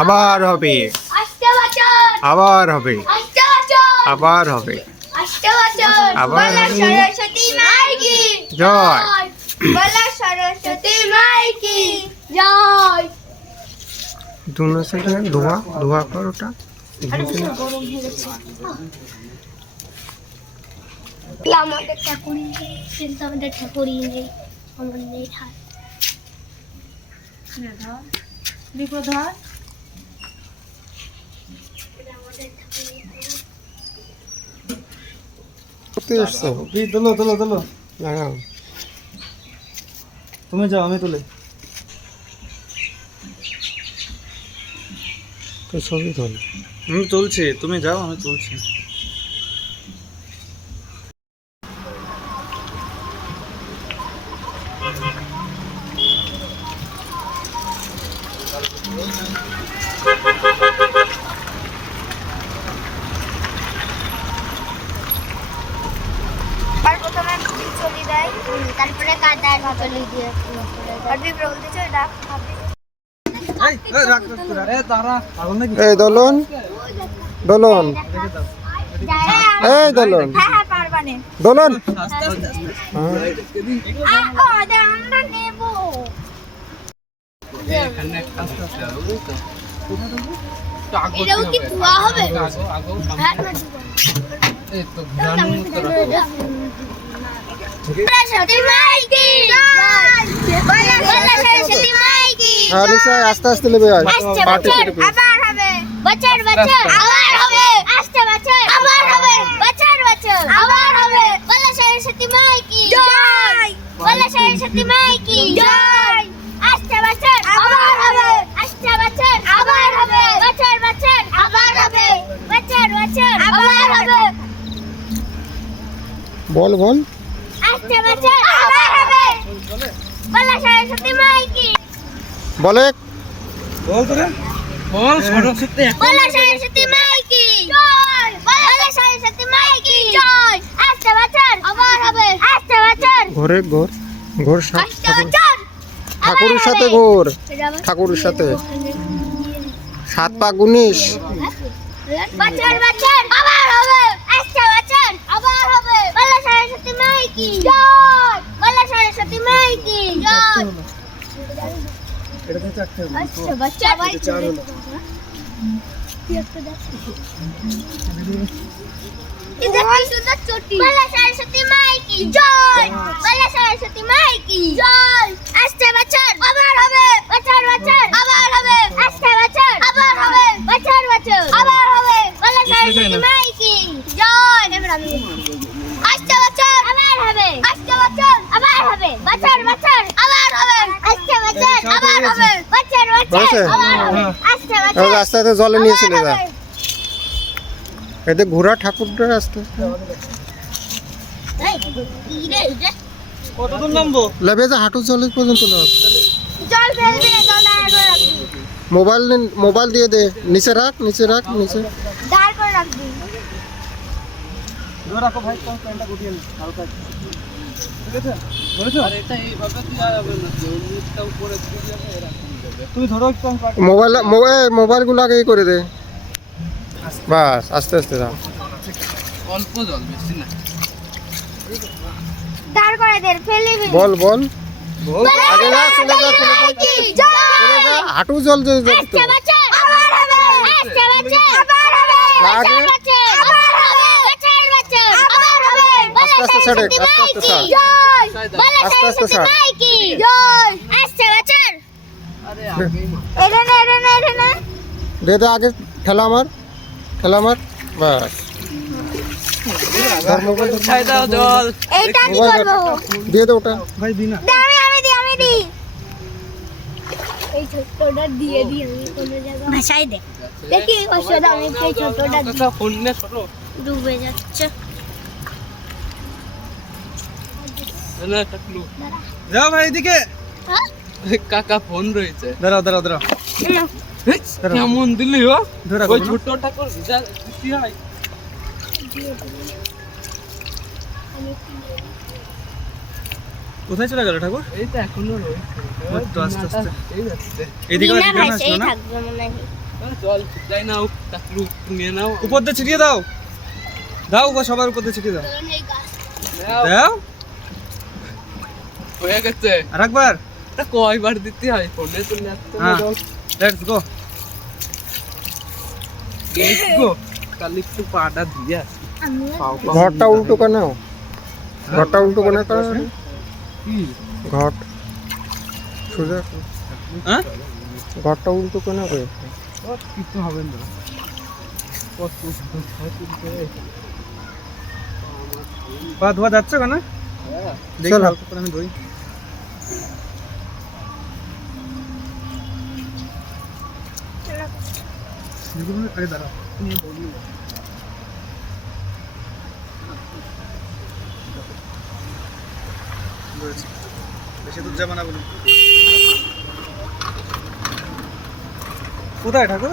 আবার হবে, আবার হবে, আবার হবে, আবার সরস্বতী মাইকি জয়। বলো সরস্বতী মাইকি জয়। দুনো সাইডে ধোয়া ধোয়া কর ওটা। আমাদের ঠাকুরই কিন্তু আমাদের ঠাকুরই নেই, আমার নেই হাত। বিপদর করতে আসছো? তোলো তোলো তোলো, লাগাও। তুমি যাও আমি তুলে। তো ছবি তোল। আমি তুলছি, তুমি যাও আমি তুলছি। আর প্রথমে চলি দেয়, তারপরে কাদার চলি দিয়ে আর বিপ্র বলতেছে এটা এই দোলন, দোলন, এই দোলন, হ্যাঁ পারবানে দোলন। আমরা নেব। এটাও কি ধোয়া হবে? সরস্বতী মাইকি সরস্বতী মাইকি। আস্তে আস্তে নেবে, আবার হবে বছর বছর আবার হবে, আস্তে বছর আবার হবে, বছর বছর আবার হবে। বলো সরস্বতী মাইকি জয়, বলো সরস্বতী মাইকি জয়। আস্তে বছর আবার হবে, আস্তে বছর আবার হবে, বছর বছর আবার হবে, বছর বছর আবার হবে। বল বল। আস্তে বছর আবার হবে, বলো সরস্বতী মাইকি। বলে বল তোরে বল সরস্বতী। বলো সরস্বতী মাইকি জয়, বলো সরস্বতী মাইকি জয়। আস্তে বছর আবার হবে, আস্তে বছর ঘরে ঘর, ঘর সাথে আস্তে বছর ঠাকুরের সাথে ঘোর, ঠাকুরের সাথে 7 পা গুনিস। বছর বছর আবার হবে, আস্তে বছর আবার হবে। বলো সরস্বতী মাইকি জয়, বলো সরস্বতী মাইকি জয়। এটাতে চারটে হবে। আস্তে বছর চার হলো। সুন্দর চটি। বলো সরস্বতী মাইকি জয়, বলো সরস্বতী মাইকি জয়। আস্তে বছর আবার হবে, বছর বছর আবার হবে, আস্তে বছর আবার হবে, বছর বছর আবার হবে। বলো সরস্বতী মাইকি জয়। আস্তে বছর আবার হবে, আস্তে বছর আবার হবে, বছর বছর আবার হবে, আস্তে বছর আবার হবে, বছর বছর আবার হবে, আস্তে বছর আস্তে আস্তে জলে নিয়ে চলে যা। এতে ঘোরা ঠাকুরটা আস্তে আস্তে কতদূর নামবো? লেবে যা, হাঁটু জলের পর্যন্ত নাও। জল ফেলবি না, জল দাঁড় করে রাখবি, মোবাইল দিয়ে দে, নিচে রাখ, নিচে রাখ, নিচে। দাঁড় করে রাখবি। ধরে রাখো ভাই, তোমার প্যান্টটা গুটিয়ে নে হালকা। ঠিক আছে বলেছো? আর এটা এইভাবে দেওয়া যাবে না, মুখটা উপরে দিয়ে যাবে এরকম দেবে। তুমি ধরো একটু, আমি পারি। মোবাইলগুলো আগে ই করে দে। বাস আস্তে আস্তে দাও। অল্প জল, বেশি না। দাঁড় করে দে, ফেলবি। বল বল বল। আগে যা, চলে যা, চলে যা, চলে যা। হাঁটু জল দিয়ে যাবে তো। আস্তে বছর আবার হবে, আস্তে বছর আবার হবে, আগে। বছর বছর আবার হবে, বছর বছর আবার হবে। আস্তে আস্তে ছাড়ে, আস্তে আস্তে ছাড়। জয়, বলো আস্তে আস্তে সরস্বতী ছাড়। মাইকি জয়। আস্তে বছর আরে আগেই না। এটা না, এটা না, এটা না। দে দে আগে, ঠেলা মার, ঠেলা মার, বাস। ধর মোবাইল, ছাই দাও জল। এইটা কি মোবাইল করবো? দিয়ে দে ওটা। ভাই দিনা। আমি দি। এই ছোটটা দিয়ে দি, আমি কোন জায়গা ভাষাই দে। দেখি ওষুধ আমি এই ছোটটা দি। কথা ফোন নে ছোট। ডুবে যাচ্ছে। না টাকলু। যাও ভাই এদিকে। হ্যাঁ? কাকা ফোন রয়েছে। দাঁড়াও দাঁড়াও দাঁড়াও। কেমন দিলি হো? ওই ছোট ঠাকুর কি হয়? কোথায় চলে গেল ঠাকুর? এই তো এখনো রয়েছে। ওই তো আস্তে আস্তে এই যাচ্ছে। এদিকে বিনা দিকে ভাই না সেই আসলো না? থাকবে মনে হয়। চল যাই নাও টাকলু নিয়ে নাও। উপর দিয়ে ছিটিয়ে দাও। দাও গো সবার উপর দিয়ে ছিটিয়ে দাও। চলুন এই গাছ। দাও। হয়ে গেছে। আরেকবার। এটা কয়বার দিতে হয়? ফোনে তো লাগতো না। Let's go. Let's go. কাল একটু পাটা দিয়ে আসি। ঘরটা উল্টো কেন? ঘরটা উল্টো কেন করা? কি? ঘট সোজা হ্যাঁ? ঘরটা উল্টো কেন করেছে? কিছু হবে না। পা ধোয়া যাচ্ছে কেন? দেখি চলো। অল্প করে আমি ধুই। আরে দাঁড়া নিয়ে বলি বেশি দূর যাবে না বলুন। কোথায় ঠাকুর?